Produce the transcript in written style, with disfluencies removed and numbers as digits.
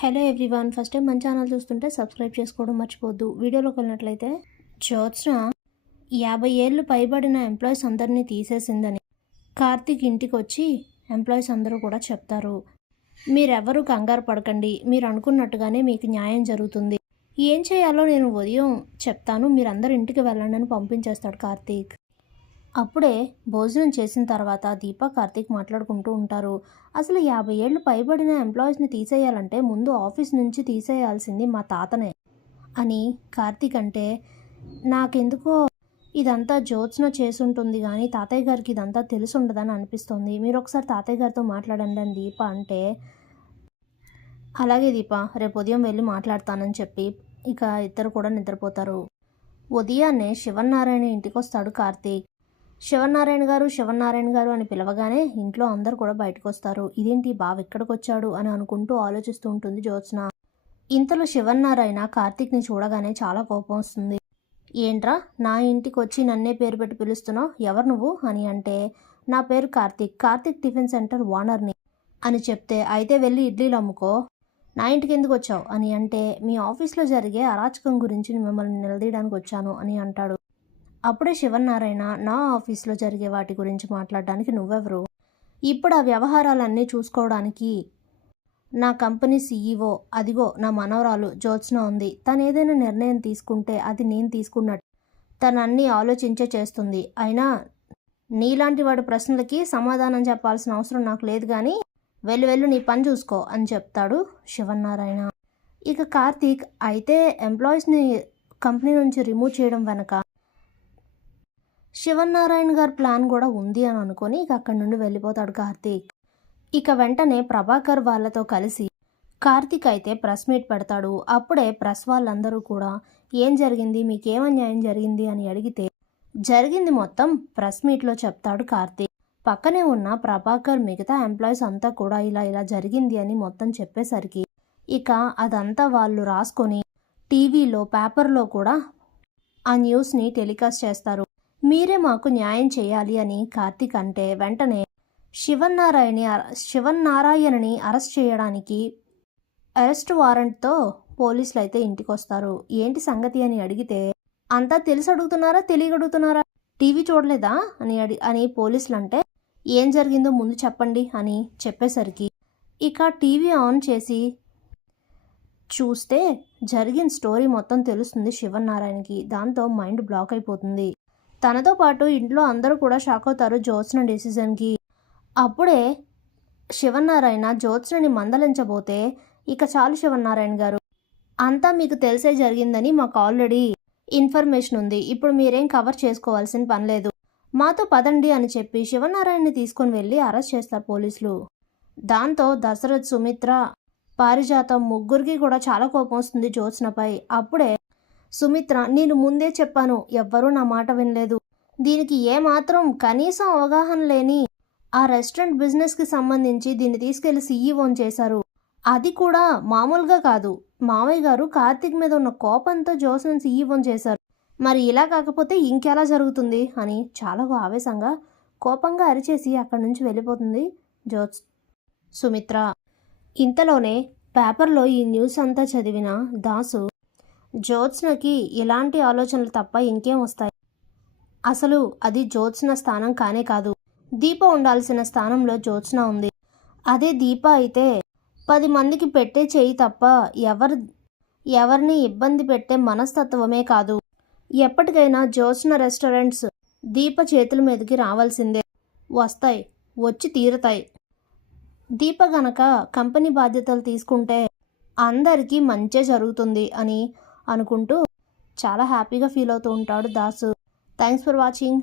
Hello everyone, first time మన channel చూస్తుంటే subscribe చేసుకోవడం మర్చిపోవద్దు. వీడియోలోకి వెళ్ళినట్లయితే జ్యోత్స్న 50 ఏళ్ళు పైబడిన ఎంప్లాయీస్ అందరినీ తీసేసిందని కార్తీక్ ఇంటికి వచ్చి ఎంప్లాయీస్ అందరూ కూడా చెప్తారు. మీరెవరూ కంగారు పడకండి, మీరు అనుకున్నట్టుగానే మీకు న్యాయం జరుగుతుంది. ఏం చేయాలో నేను ఉదయం చెప్తాను, మీరందరూ ఇంటికి వెళ్ళండి అని పంపించేస్తాడు కార్తీక్. అప్పుడే భోజనం చేసిన తర్వాత దీప కార్తీక్ మాట్లాడుకుంటూ ఉంటారు. అసలు 50 ఏళ్ళు పైబడిన ఎంప్లాయీస్ని తీసేయాలంటే ముందు ఆఫీస్ నుంచి తీసేయాల్సింది మా తాతనే అని కార్తీక్ అంటే, నాకెందుకో ఇదంతా జ్యోత్స్న చేసుంటుంది కానీ తాతయ్య గారికి ఇదంతా తెలిసి ఉండదని అనిపిస్తుంది. మీరు ఒకసారి తాతయ్య గారితో మాట్లాడండి అని దీప అంటే, అలాగే దీప, రేపు ఉదయం వెళ్ళి మాట్లాడతానని చెప్పి ఇక ఇద్దరు కూడా నిద్రపోతారు. ఉదయాన్నే శివనారాయణ ఇంటికి వస్తాడు కార్తీక్. శివనారాయణ గారు అని పిలవగానే ఇంట్లో అందరు కూడా బయటకు వస్తారు. ఇదేంటి బావ ఎక్కడికి వచ్చాడు అని అనుకుంటూ ఆలోచిస్తూ ఉంటుంది జ్యోత్స్న. ఇంతలో శివనారాయణ కార్తీక్ని చూడగానే చాలా కోపం వస్తుంది. ఏంట్రా నా ఇంటికి వచ్చి నన్నే పేరు పెట్టి పిలుస్తున్నావు, ఎవరు నువ్వు అని అంటే, నా పేరు కార్తీక్ టిఫిన్ సెంటర్ ఓనర్ని అని చెప్తే, అయితే వెళ్ళి ఇడ్లీలు అమ్ముకో, నా ఇంటికి ఎందుకు వచ్చావు అని అంటే, మీ ఆఫీస్లో జరిగే అరాచకం గురించి మిమ్మల్ని నిలదీయడానికి వచ్చాను అని అంటాడు. అప్పుడే శివనారాయణ, నా ఆఫీస్లో జరిగే వాటి గురించి మాట్లాడడానికి నువ్వెవరు, ఇప్పుడు ఆ వ్యవహారాలన్నీ చూసుకోవడానికి నా కంపెనీ సీఈఓ, అదిగో నా మనవరాలు జ్యోత్స్న ఉంది, తను ఏదైనా నిర్ణయం తీసుకుంటే అది నేను తీసుకున్నట్టు, తను అన్నీ ఆలోచించే చేస్తుంది. అయినా నీలాంటి వాడి ప్రశ్నలకి సమాధానం చెప్పాల్సిన అవసరం నాకు లేదు, కానీ వెళ్ళు నీ పని చూసుకో అని చెప్తాడు శివనారాయణ. ఇక కార్తీక్ అయితే ఎంప్లాయీస్ని కంపెనీ నుంచి రిమూవ్ చేయడం వెనక శివనారాయణ గారి ప్లాన్ కూడా ఉంది అని అనుకొని ఇక అక్కడి నుండి వెళ్ళిపోతాడు కార్తీక్. ఇక వెంటనే ప్రభాకర్ వాళ్ళతో కలిసి కార్తీక్ అయితే ప్రెస్ మీట్ పెడతాడు. అప్పుడే ప్రెస్ వాళ్ళందరూ కూడా ఏం జరిగింది, మీకేం అన్యాయం జరిగింది అని అడిగితే జరిగింది మొత్తం ప్రెస్ మీట్లో చెప్తాడు కార్తీక్. పక్కనే ఉన్న ప్రభాకర్ మిగతా ఎంప్లాయీస్ అంతా కూడా ఇలా జరిగింది అని మొత్తం చెప్పేసరికి ఇక అదంతా వాళ్ళు రాసుకొని టీవీలో పేపర్లో కూడా ఆ న్యూస్ని టెలికాస్ట్ చేస్తారు. మీరే మాకు న్యాయం చేయాలి అని కార్తీక్ అంటే, వెంటనే శివనారాయణని అరెస్ట్ చేయడానికి అరెస్ట్ వారెంట్తో పోలీసులు అయితే ఇంటికి వస్తారు. ఏంటి సంగతి అని అడిగితే, అంతా తెలిసి అడుగుతున్నారా తెలియగడుగుతున్నారా, టీవీ చూడలేదా అని పోలీసులు అంటే, ఏం జరిగిందో ముందు చెప్పండి అని చెప్పేసరికి ఇక టీవీ ఆన్ చేసి చూస్తే జరిగిన స్టోరీ మొత్తం తెలుస్తుంది శివనారాయణకి. దాంతో మైండ్ బ్లాక్ అయిపోతుంది. తనతో పాటు ఇంట్లో అందరూ కూడా షాక్ అవుతారు జ్యోత్స్న డెసిజన్కి. అప్పుడే శివనారాయణ జ్యోత్స్నని మందలించబోతే, ఇక చాలు శివనారాయణ గారు, అంతా మీకు తెలిసే జరిగిందని మాకు ఆల్రెడీ ఇన్ఫర్మేషన్ ఉంది, ఇప్పుడు మీరేం కవర్ చేసుకోవాల్సిన పని లేదు, మాతో పదండి అని చెప్పి శివనారాయణని తీసుకొని వెళ్ళి అరెస్ట్ చేస్తారు పోలీసులు. దాంతో దశరథ్, సుమిత్ర, పారిజాతం ముగ్గురికి కూడా చాలా కోపం వస్తుంది జ్యోత్స్నపై. అప్పుడే సుమిత్ర, నేను ముందే చెప్పాను, ఎవ్వరూ నా మాట వినలేదు, దీనికి ఏమాత్రం కనీసం అవగాహన లేని ఆ రెస్టారెంట్ బిజినెస్కి సంబంధించి దీన్ని తీసుకెళ్లి సీఈఓని చేశారు, అది కూడా మామూలుగా కాదు, మావయ్య గారు కార్తీక్ మీద ఉన్న కోపంతో జ్యోత్స్నని సీఈఓని చేశారు, మరి ఇలా కాకపోతే ఇంకెలా జరుగుతుంది అని చాలా ఆవేశంగా కోపంగా అరిచేసి అక్కడి నుంచి వెళ్ళిపోతుంది సుమిత్ర. ఇంతలోనే పేపర్లో ఈ న్యూస్ అంతా చదివిన దాసు, జ్యోత్స్నకి ఇలాంటి ఆలోచనలు తప్ప ఇంకేం వస్తాయి, అసలు అది జ్యోత్స్న స్థానం కానే కాదు, దీప ఉండాల్సిన స్థానంలో జ్యోత్స్న ఉంది, అదే దీప అయితే 10 మందికి పెట్టే చెయ్యి తప్ప ఎవరిని ఇబ్బంది పెట్టే మనస్తత్వమే కాదు, ఎప్పటికైనా జ్యోత్స్న రెస్టారెంట్స్ దీప చేతుల మీదకి రావాల్సిందే, వస్తాయి, వచ్చి తీరుతాయి, దీప గనక కంపెనీ బాధ్యతలు తీసుకుంటే అందరికీ మంచే జరుగుతుంది అని అనుకుంటూ చాలా హ్యాపీగా ఫీల్ అవుతూ ఉంటాడు దాసు. Thanks for watching.